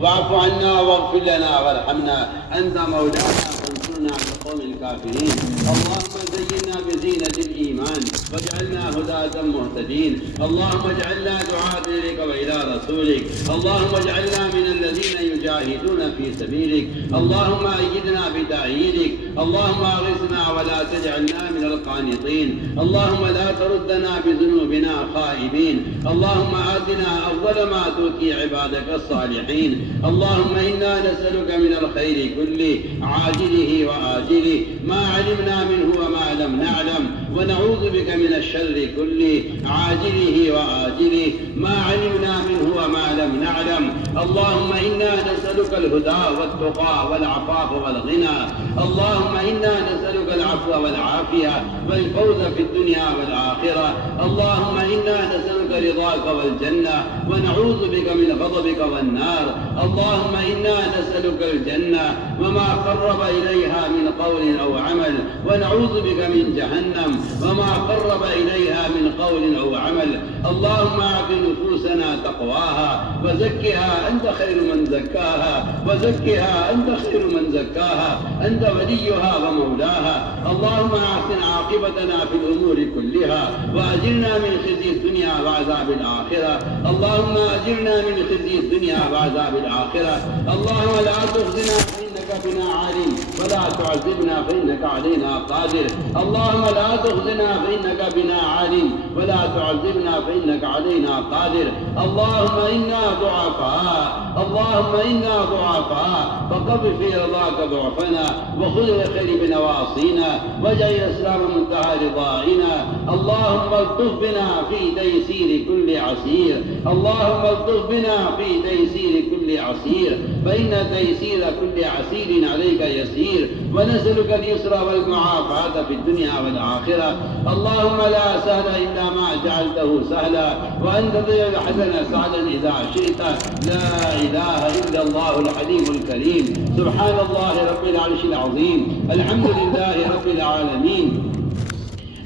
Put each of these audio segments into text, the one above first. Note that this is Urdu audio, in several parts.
واعف عنا واغفر لنا وارحمنا، أنت مولانا فانصرنا على القوم الكافرين. اللهم زينا بزينة الإيمان واجعلنا هداة مهتدين. اللهم اجعلنا دعاة إليك وإلى رسولك. اللهم اجعلنا من الذين يجاهدون في سبيلك. اللهم أيدنا بتأييدك. اللهم أغثنا ولا تجعلنا من القانطين. اللهم لا تردنا بذنوبنا خائبين. اللهم آتنا أفضل ما تؤتي عبادك الصالحين. اللهم إنا نسألك من الخير كله عاجله وآجله ما علمنا منه وما لم نعلم، ونعوذ بك من الشر كله عاجله وآجله ما علمنا منه وما لم نعلم. اللهم إنا نسألك الهدى والتقى والعفاف والغنى. اللهم إنا نسألك العفو والعافية والفوز في الدنيا والآخرة. اللهم إنا نسألك رضاك والجنة ونعوذ بك من غضبك والنار. اللهم إنا نسألك الجنة وما قرب إليها من قول أو عمل، ونعوذ بك من جهنم وما قرب إليها من قول أو عمل. اللهم أعط نفوسنا تقواها وزكها أنت خير من زكاها، وزكها أنت خير من زكاها، أنت وليها ومولاها. اللهم أحسن عاقبتنا في الأمور كلها وأجرنا من خزي الدنيا وعذاب الآخرة. اللهم أجرنا من خزي الدنيا وعذاب الآخرة. اللهم لا تخزنا فإنك بنا عالم، ولا تعذبنا فإنك علينا قادر. اللهم لا تخزنا فإنك بنا عالم، ولا تعذبنا فإنك علينا قادر. اللهم إنا ضعفاء، اللهم إنا ضعفاء، فقف في رضاك ضعفنا، وخذ الخير بنواصينا، واجعل الإسلام منتهى رضائنا. اللهم الطف بنا في تيسير كل عسير، اللهم الطف بنا في تيسير كل عسير، فإن تيسير كل عسير عليك يسير، ونسألك اليسر والمعافاة في الدنيا والآخرة. اللهم لا سهل إلا ما جعلته سهلا، وأنت تجعل الحزن سعدا إذا شئت. لا إله إلا الله الحليم الكريم. سبحان الله رب العرش العظيم. الحمد لله رب العالمين.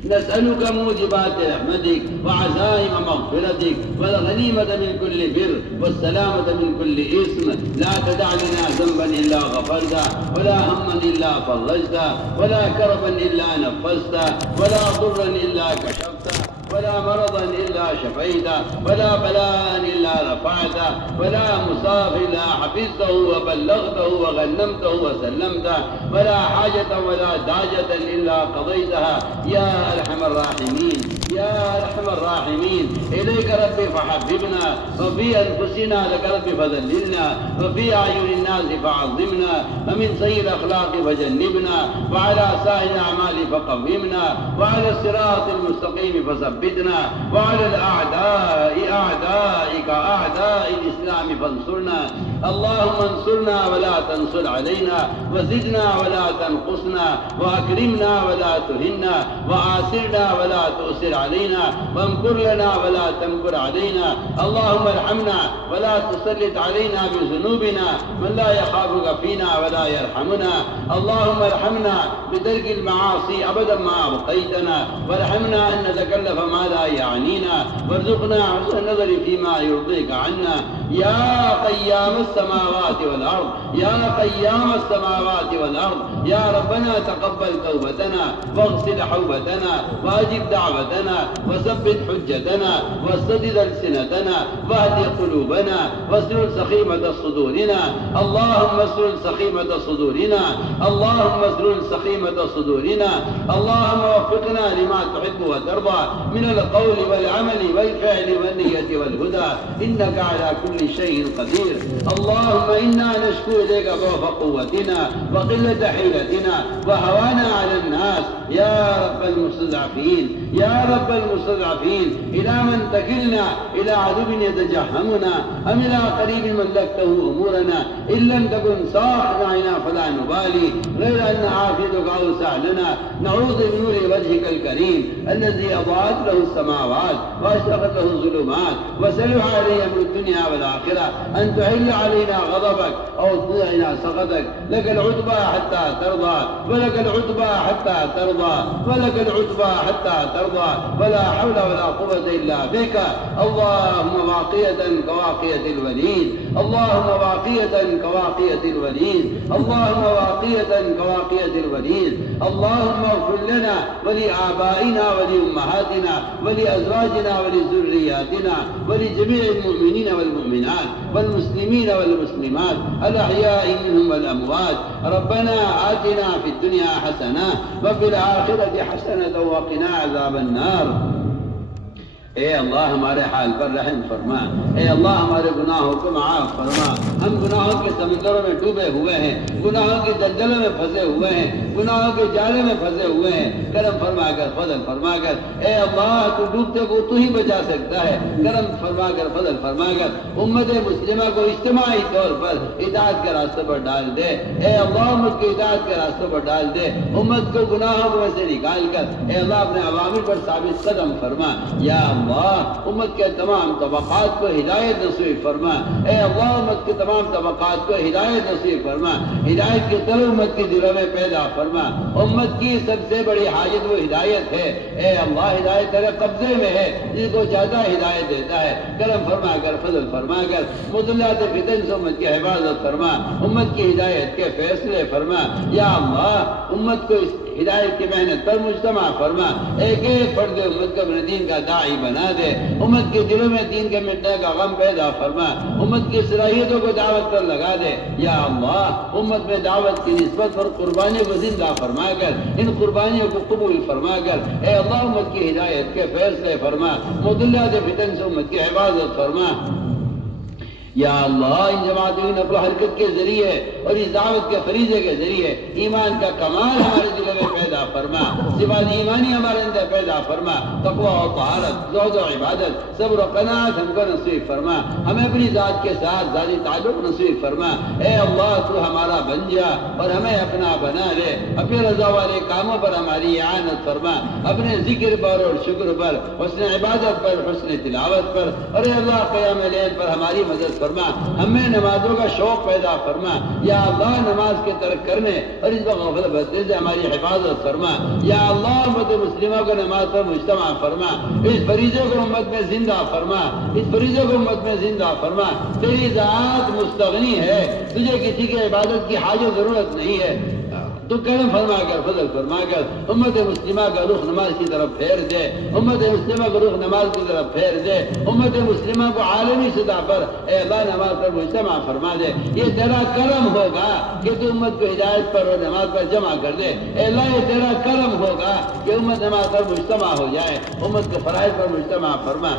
نسألك موجبات رحمتك وعزائم مغفرتك والغنيمة من كل بر والسلامة من كل إثم. لا تدع لنا ذنبا إلا غفرته، ولا هما إلا فرجته، ولا كربا إلا نفسته، ولا ضرا إلا كشفته، ولا مرضا إلا شفيته، ولا بلاء إلا رفعته، ولا مصاب إلا حفظته وبلغته وغنمته وسلمته، ولا حاجة ولا داجة إلا قضيتها يا أرحم الراحمين. يا أرحم الراحمين. إليك ربي فحببنا، وفي أنفسنا لك ربي فذللنا، وفي أعين الناس فعظمنا، ومن سيء الأخلاق فجنبنا، وعلى سائر الأعمال فقومنا، وعلى الصراط المستقيم فثبتنا، وعلى الأعداء أعدائك أعداء الإسلام فانصرنا. اللهم انصرنا ولا تنصر علينا، وزدنا ولا تنقصنا، وأكرمنا ولا تهنا، وآثرنا ولا تؤثر علينا، وامكر لنا ولا تمكر علينا. اللهم ارحمنا ولا تسلط علينا بذنوبنا من لا يخافك فينا ولا يرحمنا. اللهم ارحمنا بترك المعاصي أبدا ما أبقيتنا، وارحمنا أن نتكلف ما لا يعنينا، وارزقنا حسن النظر فيما يرضيك عنا. يا قيام السماوات والأرض، يا قيام السماوات والأرض، يا ربنا تقبل توبتنا، واغسل حوبتنا، واجب دعوتنا، وثبت حجتنا، واستدد ألسنتنا، واهد قلوبنا، واسلل سخيمة صدورنا. اللهم اسلل سخيمة صدورنا، اللهم اسلل سخيمة صدورنا. اللهم وفقنا لما تحب وترضى من القول والعمل والفعل والنية والهدى، إنك على كل شيء قدير. اللهم إنا نشكو إليك ضعف قوتنا وقلة حيلتنا وهوانا على الناس. يا رب المستضعفين، يا رب المستضعفين، إلى من تكلنا؟ إلى عدو يتجهمنا أم إلى قريب ملكته أمورنا؟ إن لم تكن صاحبنا فلا نبالي، غير أن عافيتك أوسع لنا. نعوذ بنور وجهك الكريم الذي أضاءت له السماوات وأشرقت له الظلمات وسلح علي من الدنيا والآخرة، أن تعل علينا غضبك أو تضيعنا سخطك. لك العتبى حتى ترضى، ولك العتبى حتى ترضى، ولك العتبى حتى ترضى، ولا حول ولا قوة إلا بك. اللهم باقية كواقية الوليد، اللهم واقية كواقية الوليد، اللهم واقية كواقية الوليد. اللهم اغفر لنا ولآبائنا ولأمهاتنا ولأزواجنا ولذرياتنا ولجميع المؤمنين والمؤمنات والمسلمين والمسلمات الأحياء منهم والأموات. ربنا آتنا في الدنيا حسنة وفي الآخرة حسنة وقنا عذاب النار. اے اللہ ہمارے حال پر رحم فرما، اے اللہ ہمارے گناہوں کو معاف فرما. ہم گناہوں کے سمندروں میں ڈوبے ہوئے ہیں، گناہوں کے دلدلوں میں پھنسے ہوئے ہیں، گناہوں کے جالے میں پھنسے ہوئے ہیں. کرم فرما کر، فضل فرما کر. اے اللہ تو ڈوبتے کو تو ہی بچا سکتا ہے. کرم فرما کر، فضل فرما کر. امت مسلمہ کو اجتماعی طور پر اطاعت کے راستے پر ڈال دے. اے اللہ امت کو اطاعت کے راستے پر ڈال دے. امت کو گناہوں میں سے نکال کر اے اللہ اپنے عوامل پر ثابت قدم فرما. یا اللہ امت کے تمام طبقات کو ہدایت نصیب فرما. اے اللہ امت کے تمام طبقات کو ہدایت نصیب فرما. ہدایت کے طلب امت کے دلوں میں پیدا فرما. امت کی سب سے بڑی حاجت وہ ہدایت ہے. اے اللہ ہدایت تیرے قبضے میں ہے، جس کو زیادہ ہدایت دیتا ہے. کرم فرما کر، فضل فرما کر. مضلات فتن سے امت کی حفاظت فرما، امت کی ہدایت کے فیصلے فرما. یا اللہ امت کو اس ہدایت کی محنت پر مجتمع فرما. ایک ایک فرد امت کو اپنے دین کا داعی بنا دے. امت کے دلوں میں دین کے مٹنے کا غم پیدا فرما. امت کی صلاحیتوں کو دعوت پر لگا دے. یا اللہ امت میں دعوت کی نسبت پر قربانیوں کو زندہ فرما کر، ان قربانیوں کو قبول فرما کر. اے اللہ امت کی ہدایت کے فیصلے فرما. مضلات فتن سے امت کی حفاظت فرما. یا اللہ ان جماعتوں کی نقل و حرکت کے ذریعے اور اس دعوت کے فریضے کے ذریعے ایمان کا کمال ہمارے دلوں میں پیدا فرما. صفات ایمانی ہمارے اندر پیدا فرما. تقوی و طہارت، زہد و عبادت، صبر و قناعت ہم کو نصیب فرما. ہمیں اپنی ذات کے ساتھ ذاتی تعلق نصیب فرما. اے اللہ تو ہمارا بن جا اور ہمیں اپنا بنا لے. اپنی رضا والے کاموں پر ہماری اعانت فرما. اپنے ذکر پر اور شکر پر، حسن عبادت پر، حسن تلاوت پر، اور اے اللہ قیام لیل پر ہماری مدد فرما. ہمیں نمازوں کا شوق پیدا فرما. یا اللہ نماز کے ترک کرنے اور اس پر غفلت برتنے سے ہماری حفاظت فرما. یا اللہ امت مسلمہ کو نماز پر مجتمع فرما. اس فریضے کو امت میں زندہ فرما. اس فریضے کو امت میں زندہ فرما. تیری ذات مستغنی ہے، تجھے کسی کی عبادت کی حاجت ضرورت نہیں ہے. تو کرم فرما کر، فضل فرما کر. امت مسلمہ کا رخ نماز کی طرف پھیر دے. امت مسلمہ کا رخ نماز کی طرف پھیر دے. امت مسلمہ کو عالمی سطح پر اے اللہ نماز پر مجتمع فرما دے. یہ تیرا کرم ہوگا کہ تو امت کو ہدایت پر اور نماز پر جمع کر دے. اے اللہ یہ تیرا کرم ہوگا کہ امت نماز پر مجتمع ہو جائے. امت کے فرائض پر مجتمع فرما.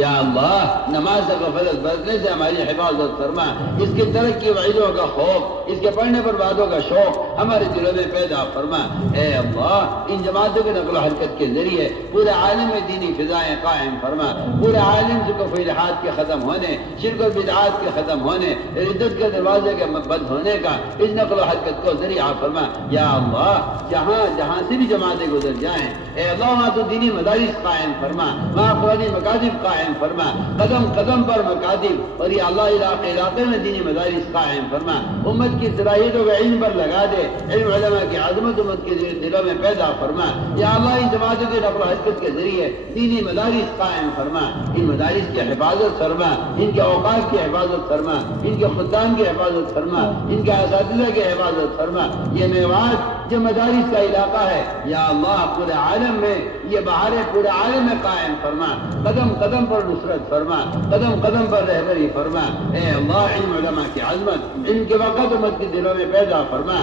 یا اللہ نماز سے غفلت برتنے سے ہماری حفاظت فرما. اس کے ترقی وعیدوں کا خوف، اس کے پڑھنے پر باتوں کا شوق ہمارے دلوں میں پیدا فرما. اے اللہ ان جماعتوں کی نقل و حرکت کے ذریعے پورے عالم میں دینی فضائیں قائم فرما. پورے عالم سے کفر و الحاد کے ختم ہونے، شرک و بدعات کے ختم ہونے، ردت کے دروازے کے بند ہونے کا اس نقل و حرکت کو ذریعہ فرما. یا اللہ جہاں جہاں سے بھی جماعتیں گزر جائیں اے اللہ وہاں تو دینی مدارس قائم فرما، وہاں قرآنی مکاتب قائم فرما. قدم قدم پر مکاتب اور یہ اللہ علاقے علاقے میں دینی مدارس قائم فرما. امت کی صلاحیتوں کو علم پر لگا دے. علم علماء کی عظمت امت کے دلوں میں پیدا فرما. یا اللہ ان جماعتوں کی نقل و حرکت کے ذریعے دینی مدارس قائم فرما. ان مدارس کی حفاظت فرما، ان کے اوقاف کی حفاظت فرما، ان کے خدام کی حفاظت فرما، ان کے اساتذہ کی حفاظت فرما. یہ میوات جو مدارس کا علاقہ ہے یا اللہ پورے عالم میں یہ بہاریں پورے عالم میں قائم فرما. قدم قدم پر نصرت فرما، قدم قدم پر رہبری فرما. اے اللہ علم علماء کی عظمت ان کے وقت امت کے دلوں میں پیدا فرما.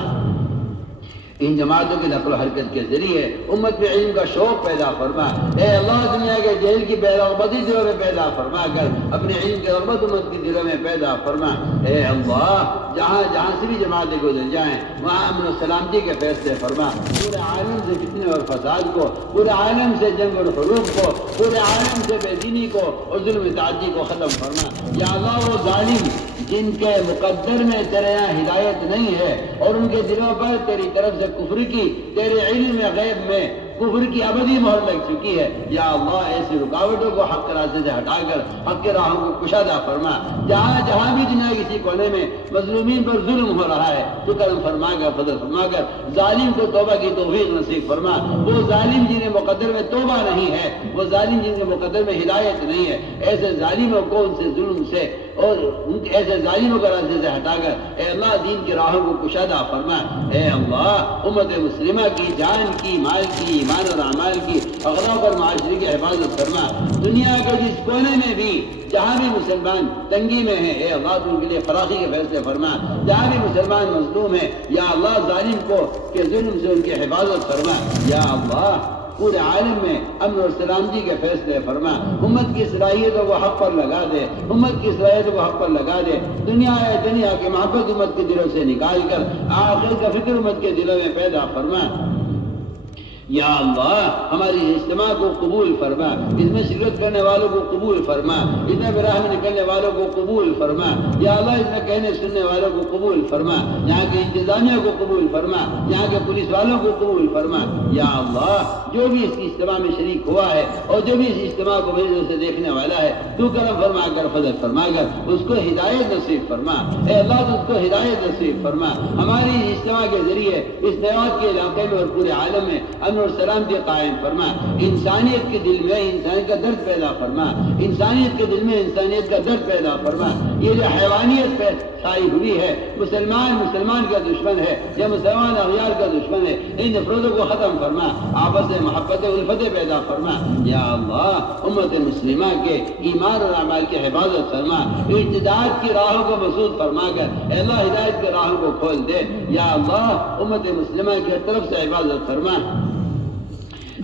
ان جماعتوں کی نقل و حرکت کے ذریعے امت میں علم کا شوق پیدا فرما. اے اللہ دنیا کے جہل کی بے رغبتی دلوں میں پیدا فرما کر اپنے علم کی رغبت امت کی دلوں میں پیدا فرما. اے اللہ جہاں جہاں سے بھی جماعتیں گزر جائیں وہاں امن و سلامتی کے فیصلے فرما. پورے عالم سے فتنے اور فساد کو، پورے عالم سے جنگ اور حروب کو، پورے عالم سے بے دینی کو اور ظلم تعدی کو ختم فرما. یا اللہ وہ ظالم جن کے مقدر میں تیرے یہاں ہدایت نہیں ہے اور ان کے دلوں پر تیری طرف سے کفر کی، تیرے علم غیب میں کفر کی ابدی مہر لگ چکی ہے، یا اللہ ایسی رکاوٹوں کو حق کے راستے سے ہٹا کر حق کے راہوں کو کشادہ فرما۔ جہاں جہاں بھی دنیا کسی کونے میں مظلومین پر ظلم ہو رہا ہے تو کرم فرما کر فضل فرما کر ظالم کو توبہ کی توفیق نصیب فرما۔ وہ ظالم جنہیں مقدر میں توبہ نہیں ہے، وہ ظالم جن کے مقدر میں ہدایت نہیں ہے، ایسے ظالموں کو ان سے ظلم سے اور ایسے ظالموں کا راستے سے ہٹا کر اے اللہ دین کی راہوں کو کشادہ فرما۔ اے اللہ امت مسلمہ کی جان کی، مال کی، ایمان اور اعمال کی، اخلاق اور معاشرے کی حفاظت فرما۔ دنیا کے جس کونے میں بھی جہاں بھی مسلمان تنگی میں ہیں اے اللہ تو ان کے لیے فراخی کے فیصلے فرما۔ جہاں بھی مسلمان مظلوم ہے یا اللہ ظالم کو کے ظلم سے ان کی حفاظت فرما۔ یا اللہ پورے عالم میں امن اور سلامتی کے فیصلے فرما۔ امت کی صلاحیتوں کو حق پر لگا دے، امت کی صلاحیتوں کو حق پر لگا دے۔ دنیا کی محبت امت کے دلوں سے نکال کر آخرت کا فکر امت کے دلوں میں پیدا فرما۔ یا اللہ ہماری اجتماع کو قبول فرما، اس میں شرکت کرنے والوں کو قبول فرما، اس میں براہ میں نکلنے والوں کو قبول فرما۔ یا اللہ اس میں کہنے سننے والوں کو قبول فرما، یہاں کے انتظامیہ کو قبول فرما، یہاں کے پولیس والوں کو قبول فرما۔ یا اللہ جو بھی اس اجتماع میں شریک ہوا ہے اور جو بھی اس اجتماع کو میری طرف سے دیکھنے والا ہے تو کرم فرما کر فضل فرما کر اس کو ہدایت نصیب فرما۔ اے اللہ تو اس کو ہدایت نصیب فرما۔ ہماری اجتماع کے ذریعے اس نیوات کے علاقے میں اور پورے عالم میں امن اور سلامتی قائم فرما۔ انسانیت کے دل میں انسانیت کا درد پیدا فرما، انسانیت کے دل میں انسانیت کا درد پیدا فرما۔ یہ جو حیوانیت پہ چھائی ہوئی ہے، مسلمان کا دشمن ہے یا مسلمان اغیار کا دشمن ہے، ان نفرتوں کو ختم فرما، آپس میں محبت الفت پیدا فرما۔ یا اللہ امت مسلمہ کے ایمان اور اعمال کی حفاظت فرما، ارتداد کی راہوں کو مسعود فرما کر اے اللہ ہدایت کی راہوں کو کھول دے۔ یا اللہ امت مسلمہ کی طرف سے حفاظت فرما،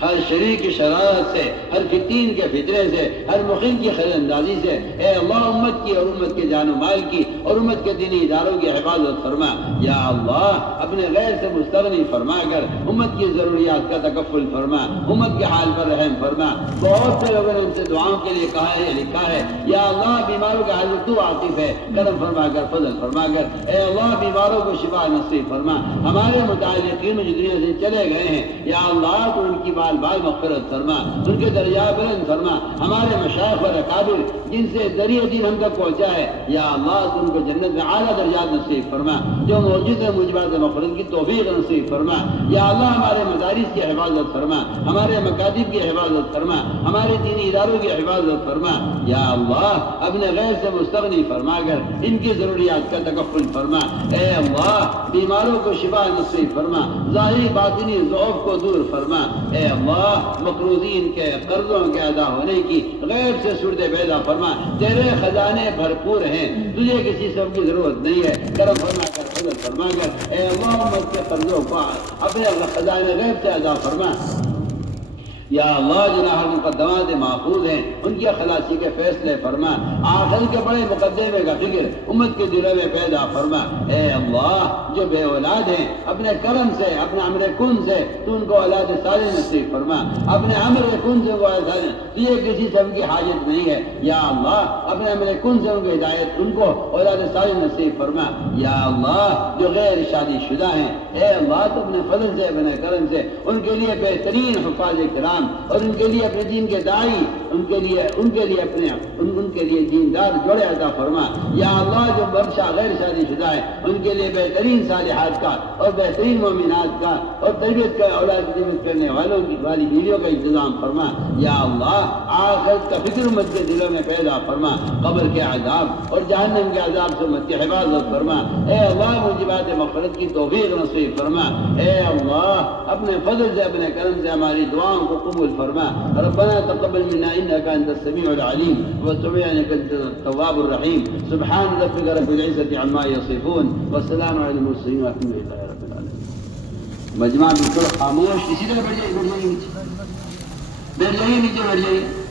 ہر شریر کی شرارت سے، ہر فتین کے فتنے سے، ہر مخل کی خیر اندازی سے اے اللہ امت کی اور امت کے جان و مال کی اور امت کے دینی اداروں کی حفاظت فرما۔ یا اللہ اپنے غیر سے مستغنی فرما کر امت کی ضروریات کا تکفل فرما، امت کے حال پر رحم فرما۔ بہت سے لوگوں نے ان سے دعاؤں کے لیے کہا ہے، لکھا ہے، یا اللہ بیماروں کے حال میں تو عاطف ہے، کرم فرما کر فضل فرما کر اے اللہ بیماروں کو شفا نصیب فرما۔ ہمارے متعلقین جو دنیا سے چلے گئے ہیں یا اللہ تو ان کی بال مغفرت فرما، ان کے درجات بلند فرما۔ ہمارے مشائخ اور اکابر جن سے ذریعہ دین ہم تک پہنچا ہے یا اللہ تو ان کو جنت میں اعلیٰ درجات نصیب فرما، جو موجود ہے موجبات مغفرت کی توفیق نصیب فرما۔ یا اللہ ہمارے مدارس کی حفاظت فرما، ہمارے مکاتب کی حفاظت فرما، ہمارے دینی اداروں کی حفاظت فرما۔ یا اللہ اپنے غیر سے مستغنی فرما کر ان کی ضروریات کا تکفل فرما۔ اے اللہ بیماروں کو شفا نصیب فرما، ظاہری باطنی ضعف کو دور فرما۔ اے اللہ مقروضین کے قرضوں کے ادا ہونے کی غیر سے صورت پیدا فرما۔ تیرے خزانے بھرپور ہیں، تجھے کسی سب کی ضرورت نہیں ہے، کرم فرما کر فضل فرما کر اے اللہ امت کے قرضوں کو اپنے خزانے غیب سے ادا فرما۔ یا اللہ جناح مقدمات محفوظ ہیں ان کی خلاصی کے فیصلے فرما، آخر کے بڑے مقدمے کا فکر امت کے دلوں میں پیدا فرما۔ اے اللہ جو بے اولاد ہیں اپنے کرم سے اپنے امر کن سے تو ان کو اولاد صالح نصیب فرما، اپنے امر کن سے یہ کسی سے ان کی حاجت نہیں ہے یا اللہ اپنے امر کن سے ان کو ہدایت ان کو اولاد صالح نصیب فرما۔ یا اللہ جو غیر شادی شدہ ہیں اے اللہ تو اپنے فضل سے اپنے کرم سے ان کے لیے بہترین حفاظ کرام اور ان کے لیے اپنے دین کے داعی ان کے لیے دیندار جوڑے عطا فرما۔ یا اللہ جو برشا غیر شادی شدہ ہے ان کے لیے بہترین صالحات کا اور بہترین مومنات کا اور تربیت کا اولاد تربیت کرنے والوں کی والی بیویوں کا انتظام فرما۔ یا اللہ آخرت کا فکر امت کے دلوں میں پیدا فرما، قبر کے عذاب اور جہنم کے عذاب سے امت کی حفاظت فرما۔ اے اللہ موجبات مغفرت کی توفیق نصیب فرما۔ اے اللہ اپنے فضل سے اپنے کرم سے ہماری دعاؤں کو قبول فرما۔ ربنا تقبل منا انك انت السميع العليم وتب انك انت التواب الرحيم۔ سبحان ربك رب العزة عما يصفون والسلام على المرسلين والحمد لله رب العالمين۔ مجمع بالکل خاموش، اسی طرح بیٹھ جائیے، بیٹھ جائیے نیچے، بیٹھ جائیے نیچے، بیٹھ جائیے۔